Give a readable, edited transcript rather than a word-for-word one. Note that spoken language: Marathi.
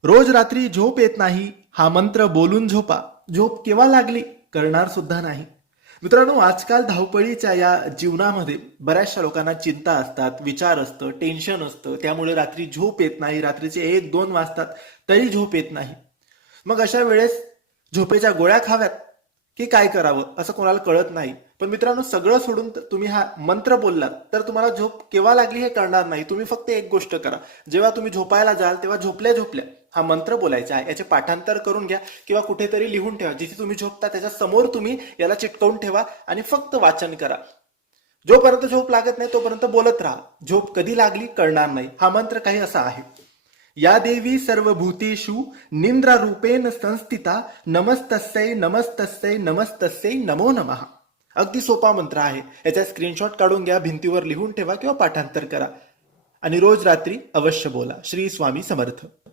रोज रात्री झोप येत नाही, हा मंत्र बोलून झोपा. झोप केव्हा लागली कळणार सुद्धा नाही. मित्रांनो, आजकाल धावपळीच्या या जीवनामध्ये बऱ्याचशा लोकांना चिंता असतात, विचार असतं, टेन्शन असतं. त्यामुळे रात्री झोप येत नाही, रात्रीचे 1-2 वाजतात तरी झोप येत नाही. मग अशा वेळेस झोपेच्या गोळ्या खाव्यात की काय करावं असं कोणाला कळत नाही. पण मित्रांनो, सगळं सोडून तुम्ही हा मंत्र बोललात तर तुम्हाला झोप केव्हा लागली हे कळणार नाही. तुम्ही फक्त एक गोष्ट करा, जेव्हा तुम्ही झोपायला जाल तेव्हा झोपल्या झोपल्या हा मंत्र बोलायचा आहे. याचे पाठांतर करून घ्या किंवा कुठेतरी लिहून ठेवा. जिथे तुम्ही झोपता त्याच्या समोर तुम्ही याला चिटकवून ठेवा आणि फक्त वाचन करा. जोपर्यंत झोप लागत नाही तोपर्यंत बोलत राहा. झोप कधी लागली कळणार नाही. हा मंत्र काही असा आहे: या देवी सर्वभूतेषु निंद्र रूपेण संस्थिता नमस्तस्यै नमस्तस्यै नमस्तस्यै नमो नमः. अगदी सोपा मंत्र आहे. याचा स्क्रीनशॉट काढून घ्या, भिंतीवर लिहून ठेवा किंवा पाठांतर करा आणि रोज रात्री अवश्य बोला. श्री स्वामी समर्थ.